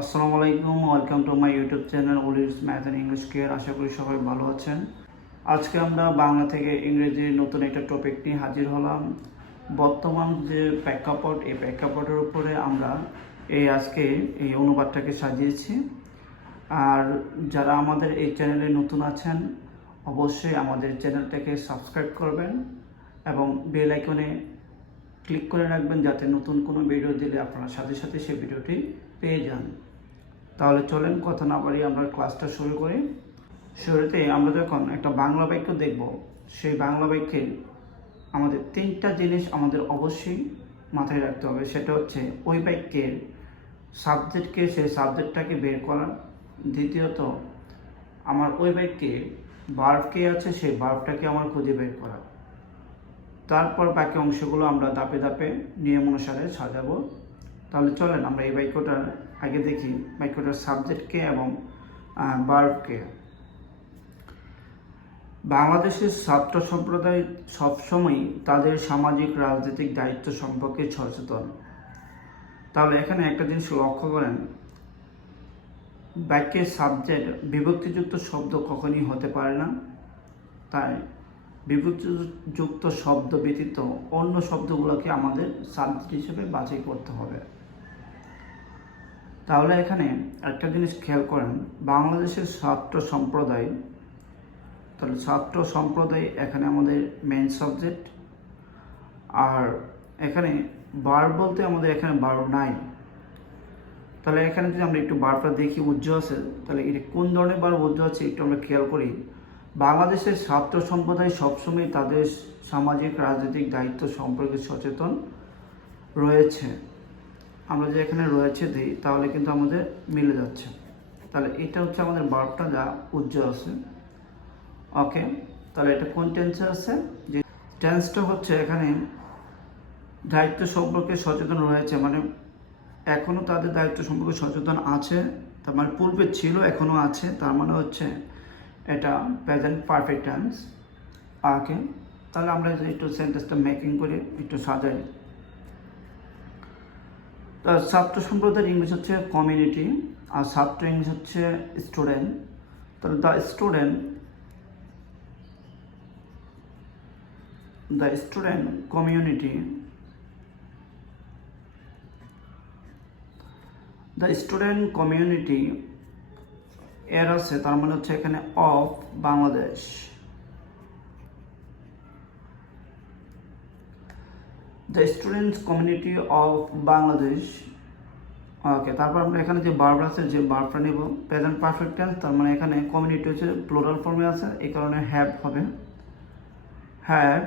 আসসালামু আলাইকুম welcome to my YouTube channel উলিস math and English care আশা করি সবাই ভালো আছেন। আজকে আমরা বাংলা থেকে ইংরেজির নতুন একটা টপিক নিয়ে হাজির হলাম। বর্তমান যে প্রেক্ষাপট, এই প্রেক্ষাপটের উপরে আমরা এই আজকে এই অনুবাদটাকে সাজিয়েছি। আর যারা আমাদের এই চ্যানেলে নতুন আছেন, অবশ্যই আমাদের চ্যানেলটাকে সাবস্ক্রাইব করবেন এবং বেল আইকনে ক্লিক করে রাখবেন যাতে নতুন কোনো ভিডিও দিলে আপনারা সাথে সাথে সেই ভিডিওটি পেয়ে যান। তাহলে চলেন কথা না বাড়িয়ে আমরা ক্লাসটা শুরু করি। শুরুতে আমরা যখন একটা বাংলা বাক্য দেখব, সেই বাংলা বাক্যে আমাদের তিনটা জিনিস আমাদের অবশ্যই মাথায় রাখতে হবে। সেটা হচ্ছে ওই বাক্যের সাবজেক্টকে সেই সাবজেক্টটাকে বের করা। দ্বিতীয়ত, আমার ওই বাক্যে বার্ব কে আছে, সেই বার্বটাকে আমার খুঁজে বের করা। তারপর বাকি অংশগুলো আমরা দাপে দাপে নিয়ম অনুসারে সাজাবো। তাহলে চলেন আমরা এই বাক্যটার আগে দেখি বাক্যটার সাবজেক্টকে এবং বার্বকে বাংলাদেশের ছাত্র সম্প্রদায় সবসময় তাদের সামাজিক, রাজনৈতিক দায়িত্ব সম্পর্কে সচেতন। তাহলে এখানে একটা জিনিস লক্ষ্য করেন। বাক্যের সাবজেক্ট বিভক্তিযুক্ত শব্দ কখনই হতে পারে না। তাই বিভক্তিযুক্ত শব্দ ব্যতীত অন্য শব্দগুলোকে আমাদের সাবজেক্ট হিসেবে বাছাই করতে হবে। তাহলে এখানে একটা জিনিস খেয়াল করেন, বাংলাদেশের ছাত্র সম্প্রদায়, তাহলে ছাত্র সম্প্রদায় এখানে আমাদের মেন সাবজেক্ট আর এখানে বার বলতে আমাদের এখানে বার নাই। তাহলে এখানে যদি আমরা একটু বারটা দেখি, উজ্জ্ব আছে, তাহলে এটা কোন ধরনের বার উজ্জ্ব আছে একটু আমরা খেয়াল করি। বাংলাদেশের ছাত্র সম্প্রদায় সবসময় তাদের সামাজিক, রাজনৈতিক দায়িত্ব সম্পর্কে সচেতন রয়েছে। আমরা যে এখানে রয়েছে দিই, তাহলে কিন্তু আমাদের মিলে যাচ্ছে। তাহলে এটা হচ্ছে আমাদের বার্বটা যা উজ্জ্বল আছে। ওকে তাহলে এটা কোন টেন্সে আছে? যে টেন্সটা হচ্ছে এখানে দায়িত্ব সম্পর্কে সচেতন রয়েছে মানে এখনও তাদের দায়িত্ব সম্পর্কে সচেতন আছে, তার মানে পূর্বে ছিল এখনও আছে, তার মানে হচ্ছে এটা প্রেজেন্ট পারফেক্ট টেন্স ওকে তাহলে আমরা যে একটু সেন্টেন্সটা মেকিং করে একটু সাজাই। তো ছাত্র সম্প্রদায়ের ইংলিশ হচ্ছে কমিউনিটি আর ছাত্র ইংলিশ হচ্ছে স্টুডেন্ট তাহলে the student the student community the student community এর আছে, তার মানে হচ্ছে এখানে of Bangladesh. The students community of Bangladesh okay তারপর আমরা এখানে যে বার্ব আছে, যে বার্বটা নেব প্রেজেন্ট পারফেক্ট টেন্স তার মানে এখানে কমিউনিটি হচ্ছে প্লোরাল ফর্মে আছে, এই কারণে হ্যাভ হবে। হ্যাভ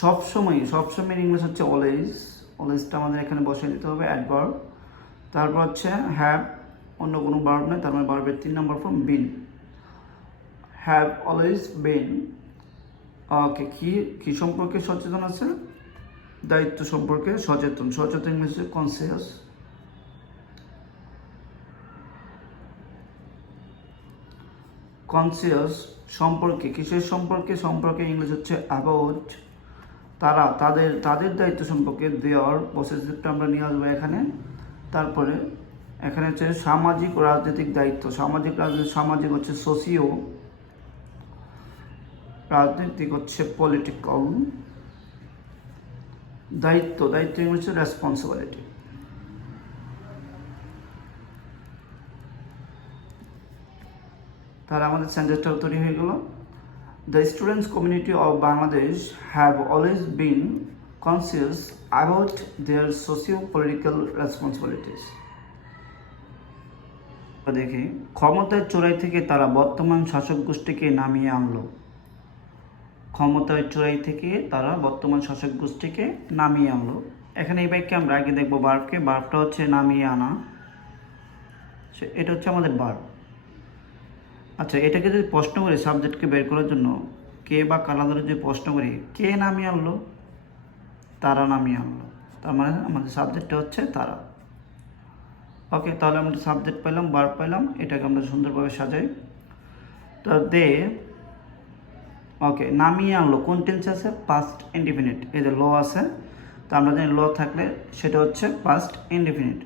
সবসময় সবসময় ইংলিশ হচ্ছে অলওয়েজ অলওয়েজটা আমাদের এখানে বসিয়ে দিতে হবে অ্যাডভার্ব তারপর হচ্ছে হ্যাভ অন্য কোনো বার্ব নেই তার মানে বার্বের তিন নম্বর form been have always been okay কি কি সম্পর্কে সচেতন আছে? দায়িত্ব সম্পর্কে সচেতন। সচেতন ইংলিশ কনসিয়াস কনসিয়াস সম্পর্কে, কিসের সম্পর্কে? সম্পর্কে ইংলিশ হচ্ছে অ্যাবাউট তারা, তাদের তাদের দায়িত্ব সম্পর্কে দেওয়ার প্রসেসটা আমরা নিয়ে আসব এখানে। তারপরে, এখানে হচ্ছে সামাজিক রাজনৈতিক দায়িত্ব। সামাজিক রাজনৈতিক, সামাজিক হচ্ছে সোসিও রাজনৈতিক হচ্ছে পলিটিক্যাল দায়িত্ব দায়িত্ব হচ্ছে রেসপন্সিবিলিটি তাহলে আমাদের সেন্টেন্সটাও তৈরি হয়ে গেল। The students community of Bangladesh have always been conscious about their socio political responsibilities দেখি ক্ষমতার চোরাই থেকে তারা বর্তমান শাসক গোষ্ঠীকে নামিয়ে আনলো। ক্ষমতার চোরাই থেকে তারা বর্তমান শাসক গোষ্ঠীকে নামিয়ে আনলো। এখানে এই বাইককে আমরা আগে দেখব বার্বকে। বার্বটা হচ্ছে নামিয়ে আনা। এটা হচ্ছে আমাদের বার্ব। আচ্ছা এটাকে যদি প্রশ্ন করি সাবজেক্টকে বের করার জন্য, কে বা কালা ধরে যদি প্রশ্ন করি, কে নামিয়ে আনলো? তারা নামিয়ে আনলো। তার মানে আমাদের সাবজেক্টটা হচ্ছে তারা। ওকে, তাহলে আমরা সাবজেক্ট পেলাম বার পেলাম এটাকে আমরা সুন্দরভাবে সাজাই। তো দে ওকে নামিয়ে আনলো। কোন টেন্স আছে? পাস্ট ইনডিফিনিট এই যে ল আছে, তো আমরা জানি ল থাকলে সেটা হচ্ছে পাস্ট ইনডিফিনিট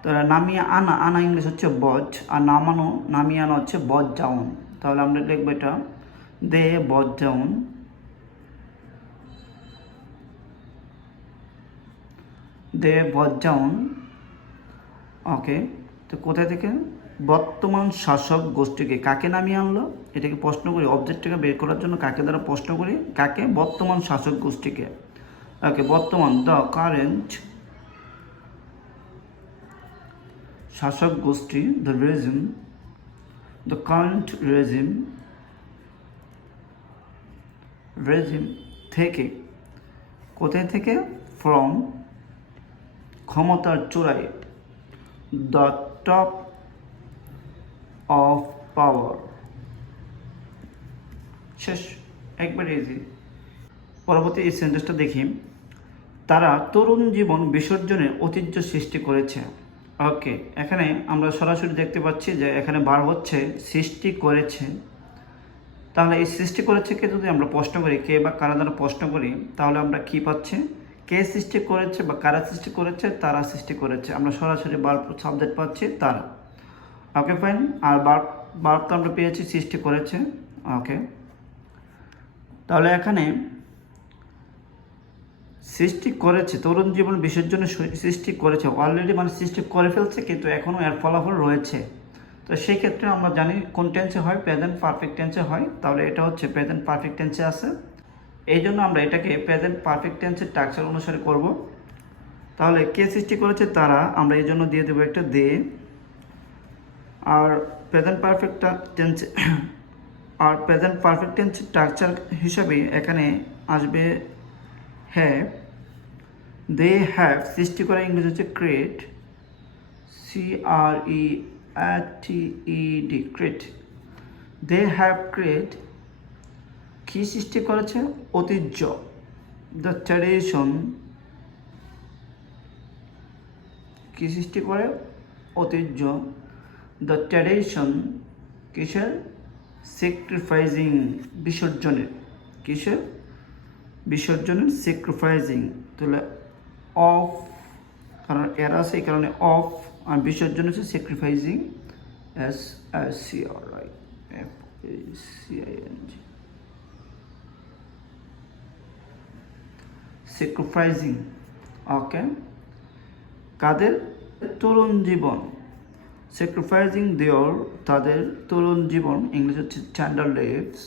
তাহলে নামিয়ে আনা আনা ইংলিশ হচ্ছে বজ, আর নামানো, নামিয়ে আনা হচ্ছে বজ জাউন তাহলে আমরা লিখব এটা, দে বজ জাউন দে বজ জাউন ওকে তো কোথায় থেকে? বর্তমান শাসক গোষ্ঠীকে কাকে নামিয়ে আনলো? এটাকে প্রশ্ন করি অবজেক্টটাকে বের করার জন্য কাকে দ্বারা প্রশ্ন করি? কাকে? বর্তমান শাসক গোষ্ঠীকে। ওকে, বর্তমান দ্য কারেন্ট শাসক গোষ্ঠী the regime the current regime regime থেকে কোথায় থেকে? ফ্রম ক্ষমতার চূড়ায়। দ্য টপ অফ পাওয়ার শেষ, একবার ইজি পরবর্তী এই সেন্টেন্সটা দেখি। তারা তরুণ জীবন বিসর্জনের ঐতিহ্য সৃষ্টি করেছে। ওকে, এখানে আমরা সরাসরি দেখতে পাচ্ছি যে এখানে বার হচ্ছে সৃষ্টি করেছে। তাহলে এই সৃষ্টি করেছে কে যদি আমরা প্রশ্ন করি, কে বা কারা দ্বারা প্রশ্ন করি, তাহলে আমরা কি পাচ্ছি? কে সৃষ্টি করেছে বা কারা সৃষ্টি করেছে? তারা সৃষ্টি করেছে। আমরা সরাসরি বার সাবজেক্ট পাচ্ছি তারা। ওকে ফাইন আর বার বার তো আমরা পেয়েছি সৃষ্টি করেছে। ওকে তাহলে এখানে সৃষ্টি করেছে। তরুণ জীবন বিসর্জনের সৃষ্টি করেছে। অলরেডি মানে সৃষ্টি করে ফেলছে, কিন্তু এখনও এর ফলাফল রয়েছে। তো সেই ক্ষেত্রে আমরা জানি কোন টেন্সে হয় প্রেজেন্ট পারফেক্ট টেন্সে হয়। তাহলে এটা হচ্ছে প্রেজেন্ট পারফেক্ট টেন্সে আছে। এই জন্য আমরা এটাকে প্রেজেন্ট পারফেক্ট টেন্সের টাকচার অনুসারে করব। তাহলে কে সৃষ্টি করেছে? তারা। আমরা এই জন্য দিয়ে দেবো একটা দে। আর প্রেজেন্ট পারফেক্ট টেন্স আর প্রেজেন্ট পারফেক্ট টেন্স স্ট্রাকচার হিসাবে এখানে আসবে হ্যাভ দে হ্যাভ সৃষ্টি করা ইংরেজি হচ্ছে create C R E T E D create they have create কি সৃষ্টি করেছে? ঐতিহ্য। দ্য ট্র্যাডিশন কি সৃষ্টি করে? ঐতিহ্য। দ্য ট্র্যাডিশন কিসের স্যাক্রিফাইজিং বিসর্জনের কিসের বিসর্জনের স্যাক্রিফাইজিং তাহলে অফ কারণ এর আছে এই কারণে অফ আর বিসর্জন হচ্ছে sacrificing S C R I F C I N G sacrificing okay কাদের তরুণ জীবন? স্যাক্রিফাইজিং দেওয়ার তাদের তরুণ জীবন ইংলিশ হচ্ছে স্ট্যান্ডার্ড লিভস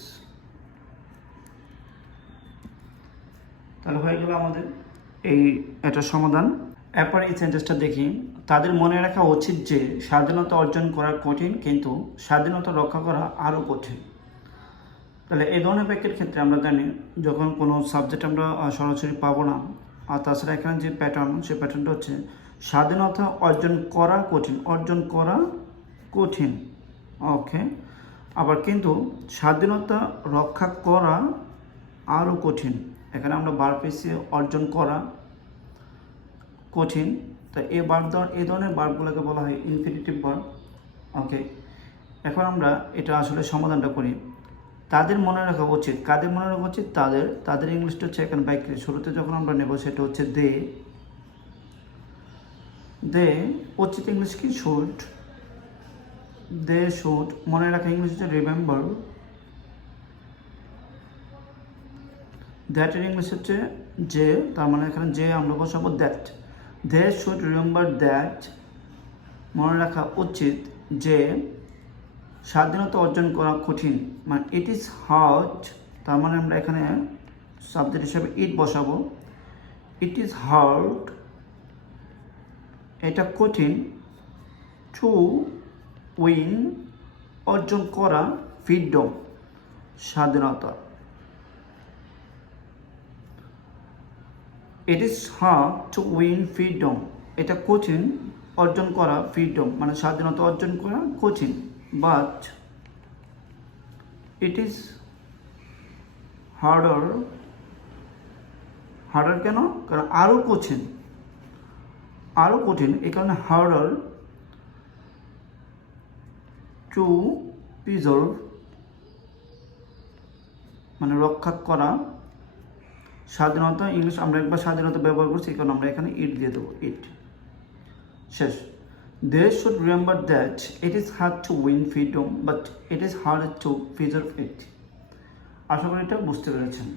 তাহলে হয়ে গেল আমাদের এই এটা সমাধান। এরপর এই সেন্টেন্সটা দেখি। তাদের মনে রাখা উচিত যে, স্বাধীনতা অর্জন করা কঠিন, কিন্তু স্বাধীনতা রক্ষা করা আরও কঠিন। তাহলে এই ধরনের ব্যাকের ক্ষেত্রে আমরা জানি, যখন কোনো সাবজেক্ট আমরা সরাসরি পাবো না, আর তাছাড়া এখানে যে প্যাটার্ন সেই প্যাটার্নটা হচ্ছে স্বাধীনতা অর্জন করা কঠিন, অর্জন করা কঠিন। ওকে আবার কিন্তু স্বাধীনতা রক্ষা করা আরও কঠিন। এখানে আমরা বার পেয়েছি অর্জন করা কঠিন। তো এ বার এই ধরনের বারগুলোকে বলা হয় ইনফিনিটিভ বার ওকে এখন আমরা এটা আসলে সমাধানটা করি। তাদের মনে রাখা উচিত। কাদের মনে রাখা উচিত? তাদের। তাদের ইংলিশটা হচ্ছে এখানে বাইকে শুরুতে যখন আমরা নেব সেটা হচ্ছে দে দে উচিত ইংলিশ কি? শুড দে শুড মনে রাখা ইংলিশ হচ্ছে রিমেম্বার দ্যাট এর ইংলিশ হচ্ছে যে, তার মানে এখানে যে আমরা বসাবো that they should remember that মনে রাখা উচিত যে, স্বাধীনতা অর্জন করা কঠিন। মানে ইট ইজ হার্ড তার মানে আমরা এখানে সাবজেক্ট হিসাবে ইট বসাবো। ইট ইজ হার্ড এটা কঠিন। টু উইন অর্জন করা ফ্রিডম স্বাধীনতা। It is hard to win freedom এটা কঠিন অর্জন করা ফ্রিডম মানে স্বাধীনতা অর্জন করা কঠিন। But it is harder harder কেন? কারণ আরও কঠিন। আরও কঠিন, এই কারণে হার্ডার টু প্রিজার্ভ মানে রক্ষা করা। স্বাধীনতা, ইংলিশ আমরা একবার স্বাধীনতা ব্যবহার করছি কারণ আমরা এখানে ইট দিয়ে দেবো ইট শেষ। They should remember that it is hard to win freedom but it is hard to preserve it আশা করি এটা বুঝতে পেরেছেন।